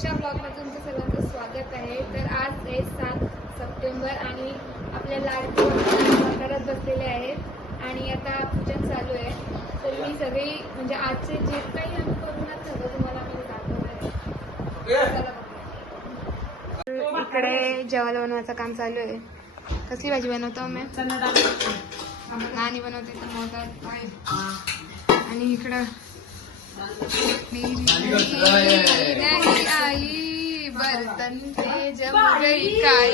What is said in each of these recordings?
अक्षा ब्लॉगमध्ये तुमचं सर्वांचं स्वागत आहे। तर आज आहे 7 सप्टेंबर आणि आपल्या लाडकी करत बसलेले आहेत आणि आता पूजन चालू आहे। तर मी सगळी म्हणजे आजचे जे काही आम्ही करूनच सगळं तुम्हाला मी दाखवणार आहे। इकडे जेवायला बनवायचं काम चालू आहे। कसली भाजी बनवतो मी? नानी बनवते तर मोदक आणि इकडं नहीं आई बर्तन पे जब गई काई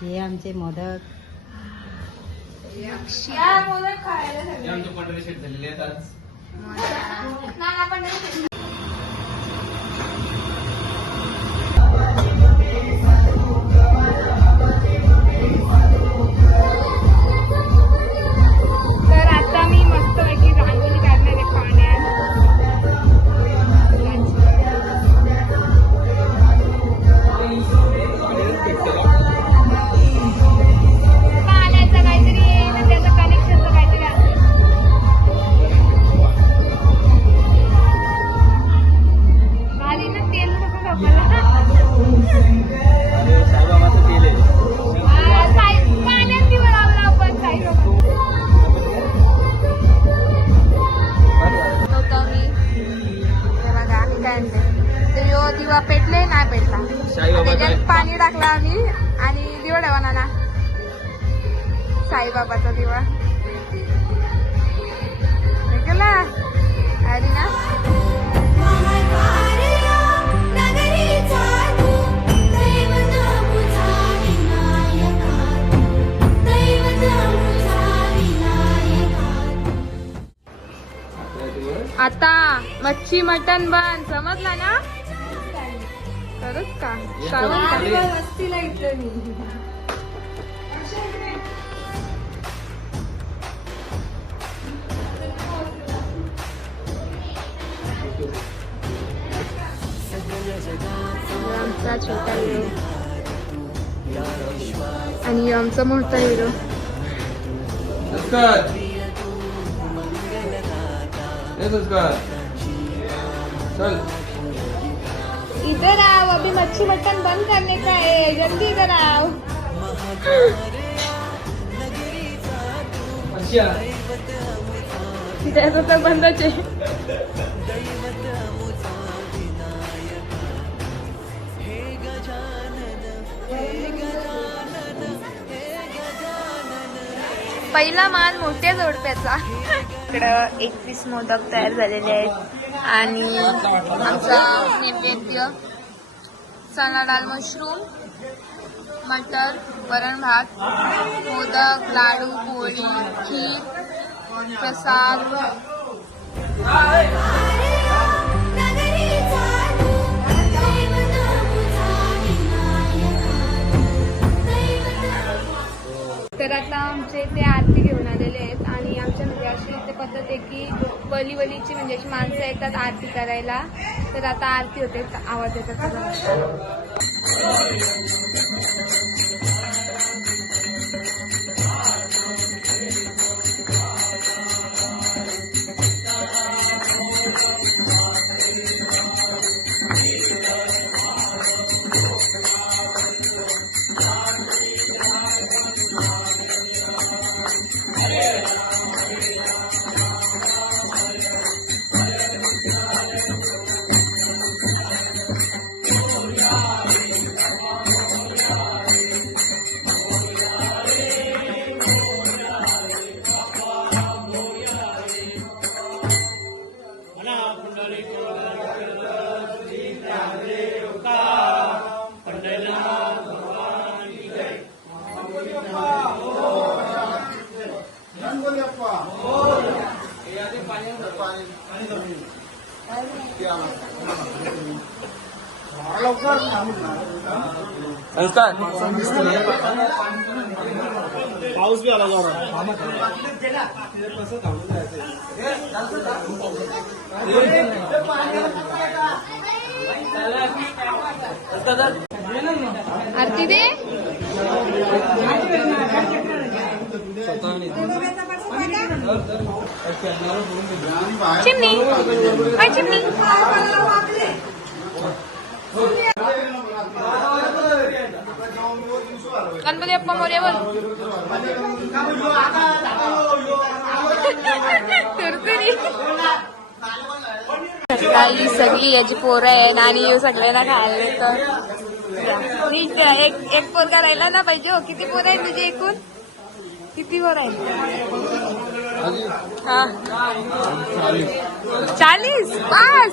हे आमचे मोदक तर आता मी मस्तपैकी रांगोळी काढणार आहे पाण्यात। पाण्याचं काहीतरी म्हणजे त्याचं कनेक्शनचं काहीतरी असेल। भारी ना तेल कसं ठोकलं पाण्यात दिवं लावलं आपण साईबाबा दिवा पेटले नाही पेटला त्याच्यात पाणी टाकलं आम्ही आणि दिवा ठेवा ना साईबाबाचा दिवा केला अरे ना आता मच्छी मटन बन समजला ना खरंच का श्रावण वस्तीला इथलं मी आमचा छोटा हिरो आणि आमचा मोठा हिरो चल इधर आओ, अभी मच्छी मटन बंद करने का है, जल्दी इधर आओ। त्याचं तर बंदच आहे। पहिला मान मोठ्या जोडप्याचा। इकडं 21 मोदक तयार झालेले आहेत आणि आमचा नैवेद्य चना डाळ मशरूम मटर वरण भात मोदक लाडू पोळी खीर प्रसाद तर आता आमचे इथे आरती घेऊन आलेले आहेत आणि आमच्या घरी अशी इथे पद्धत आहे की बलीची म्हणजे अशी माणसं येतात आरती करायला। तर आता आरती होते आवाज येतात संस्कार पाऊस भी आला जोरात. आरती दे. चिमणी काय चिमणी. गणपती बाप्पा मोरया बोल. काही सगळी याची पोरं आहेत आणि सगळ्यांना खायला तर एक पोरगा राहिला ना पाहिजे. हो किती पोरं आहेत तुझे एकूण. किती पोरं आहेत. हा 40 5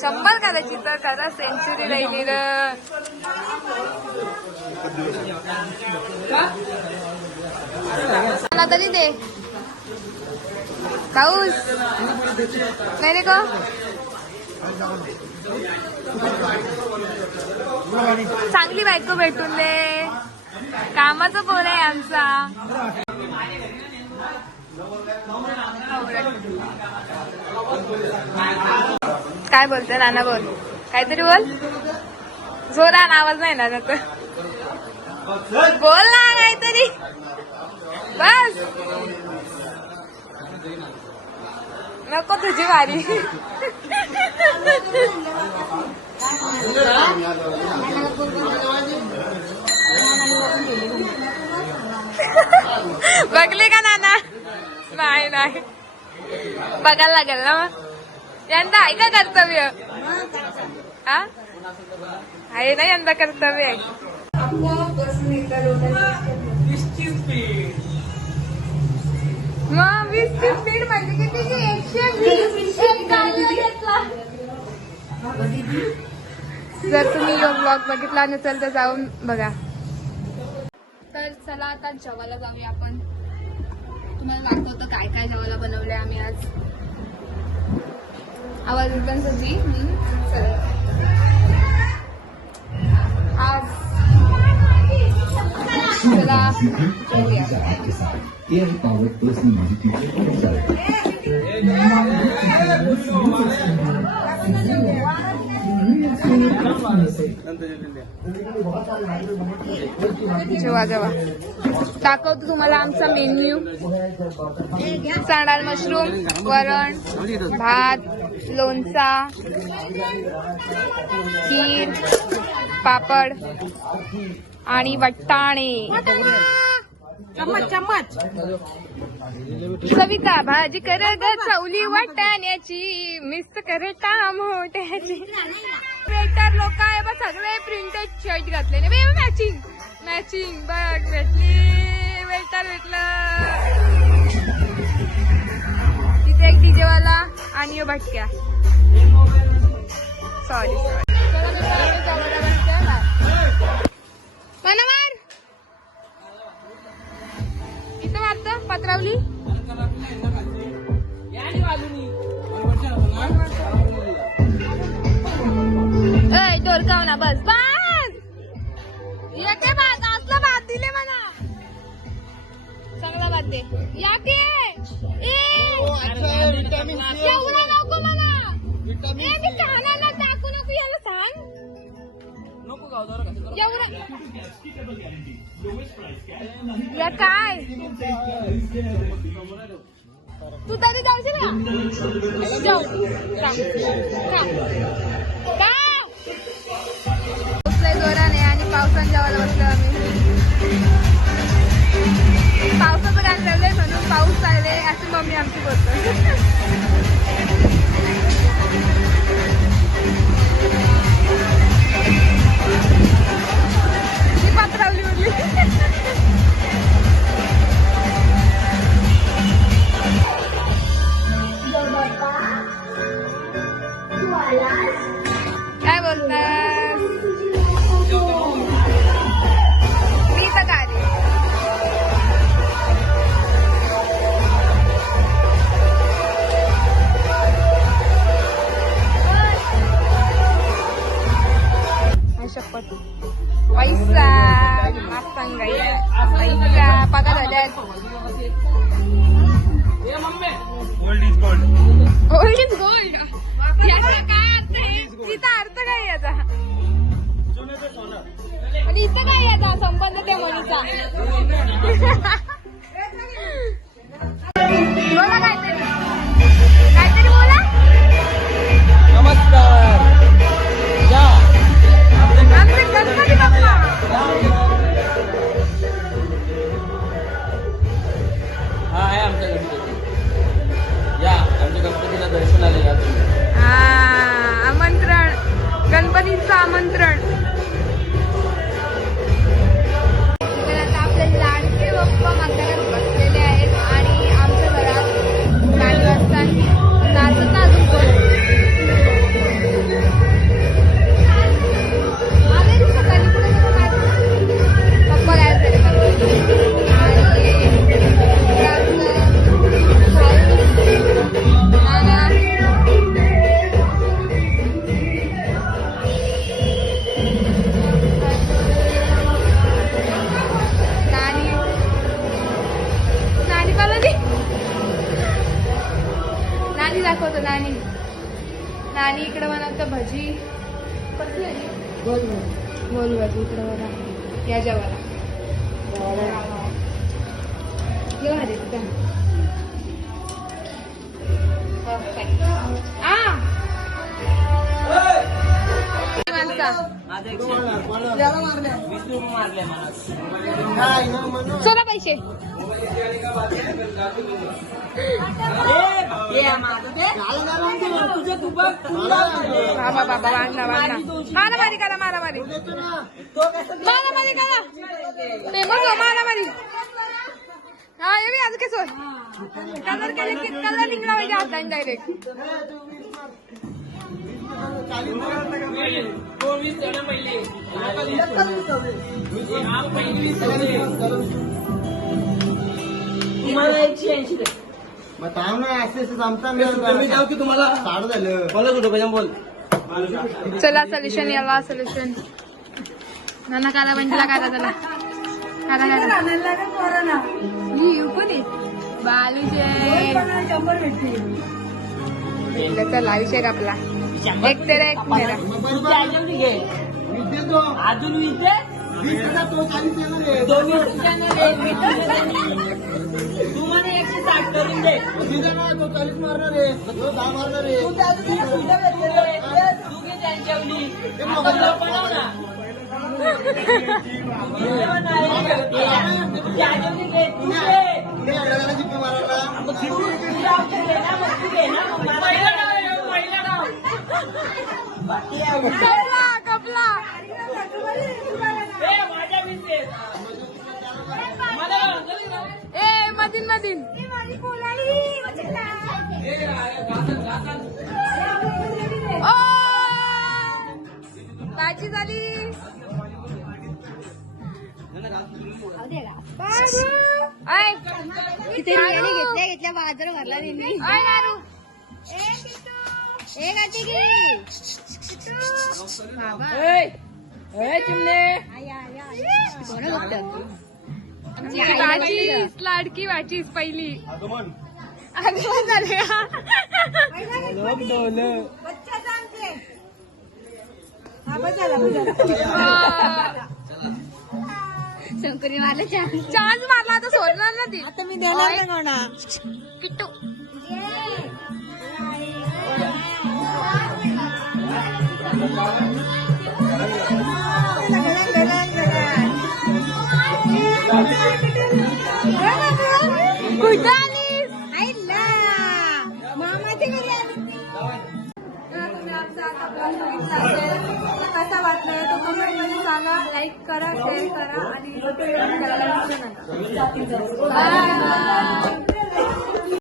100 करायची तर करा. सेंचुरी राहिली तर तरी दे. पाऊस नाही रे का. चांगली बायको भेटून दे. कामाचं पोर आहे आमचा. काय बोलते नाना बोल. काहीतरी बोल. जोरान आवाज नाही ना तर बोल ना काहीतरी. बस नको तुझी वारी. बघले का नाना. नाही नाही बघायला लागेल ना. यंदा आहे का कर्तव्य. हा आहे ना यंदा कर्तव्य. मग 20ची स्पीड म्हणजे किती. 120 घेतला. जर तुम्ही यो ब्लॉग बघितला नसेल तर जाऊन बघा. तर चला आता जेवायला जाऊया आपण. तुम्हाला दाखवतो काय काय जेवायला बनवलंय आम्ही आज. आवाज पण सजी. चला आज चला जेवूया. AI powered personalized teacher जेवा जेवा. दाखवतो तुम्हाला आमचा मेन्यू. सांडाल मशरूम, वरण, भात, लोणचा, खीर, पापड आणि वटाणे. सविता भाजी कर ग चवली वाटाण्याची. मिक्स कर टामोट्याची. वेटर लोक आहे बघ सगळे प्रिंटेड शर्ट घातलेले. मॅचिंग मॅचिंग बघ भेटली. वेटर भेटलं. तिथे एक डीजे वाला आणि भटक्या. सॉरी मनवार इथं मारत पत्रावली. डोरकाव ना बस बस. येते भात असला भात दिले मला. चांगला भात दे. याके एवढा नको मला. मी कानाला टाकू नको याला सांग. एवढं या काय तू तरी जाऊशील का. जाऊ जोराने आणि पावसाने जेवायला बसलो आम्ही. पावसाचं गाणं चाललंय म्हणून पाऊस चालले अशी मम्मी आमची बोलतो. मी पत्रावली बोलली. काय बोलतास. मी तर काय शपथ पैसा मागतांगा पैसा पगार झाल्यात. Gold is gold. Gold is gold. याचा काय अर्थ आहे. तिचा अर्थ काय याचा. आणि इथं काय आता संबंध त्या मुलीचा बोला काहीतरी काहीतरी बोला. नमस्कार. या आमचे गणपती बाप्पा. हा आहे आमचा गणपती. या आमच्या गणपतीला दर्शनाला या तुम्ही. आमंत्रण गणपतीचं आमंत्रण. तर आता आपले लाडके बाप्पा म्हाताऱ्यात बसलेले आहेत आणि आमच्या घरात गाणी वाजतात. नाचत ना अजून कोण आले रे सकाळी पुढे पप्पा गायब झाले नानी दाखवतो. नानी नानी इकडे बनवतं भजी. कसली आहे? गोल भजी इकडे बघा. या जेवायला जेव्हा तिथं सोना पैसे बाबा बाबा वांगला मारामारी करा मारामारी मारामारी करा फेमस हो मारामारी. हा ये भी आज के सोय कलर केले की कलर निघला पाहिजे हाताने डायरेक्ट. तुम्हाला 180 दे. मग थांब ना ऍक्सेस आमचा कमी जाऊ की तुम्हाला साडं झालं. बोला कुठं पाहिजे बोल. चला सोल्युशन याला सोल्युशन. नाना काला बंजला काला त्याला काला काला कोणी बालूचे चला अभिषेक आपला एक तेरा एक मेरा. वीस देतो. अजून 20 दे. 20 देता तो 40 देणार आहे. तू मला 160 करून दे. मी देणार, तो 40 मारणार आहे. तो 10 मारणार आहे. तू घे त्यांच्यावली. आता बनव ना. त्याच्यावली घे. तू घे. तुम्ही अडगाला जिप्पी मारणार. तू घे ना, मग तू घे ना. मग मला बाकी आहे. कपला ए मधीन मधीन ओ भाजी झाली. किती बिर्याणी घेतल्या बाजार भरला त्यांनी. एक आटी भाजी लाडकी भाजी पहिली आगमन झाले. शंकरी मारले चान्स मारला आता सोडणार ना ती. आता मी देणार नाही कोणा. किट्टू कुठं आलीस? मामाच्या घरी आली. तुम्ही आमचा आता ब्लॉग बघितला असेल तर कसा वाटलाय तो कमेंट मध्ये सांगा. लाईक करा शेअर करा आणि सबस्क्राईब करायला विसरू नका. बाय.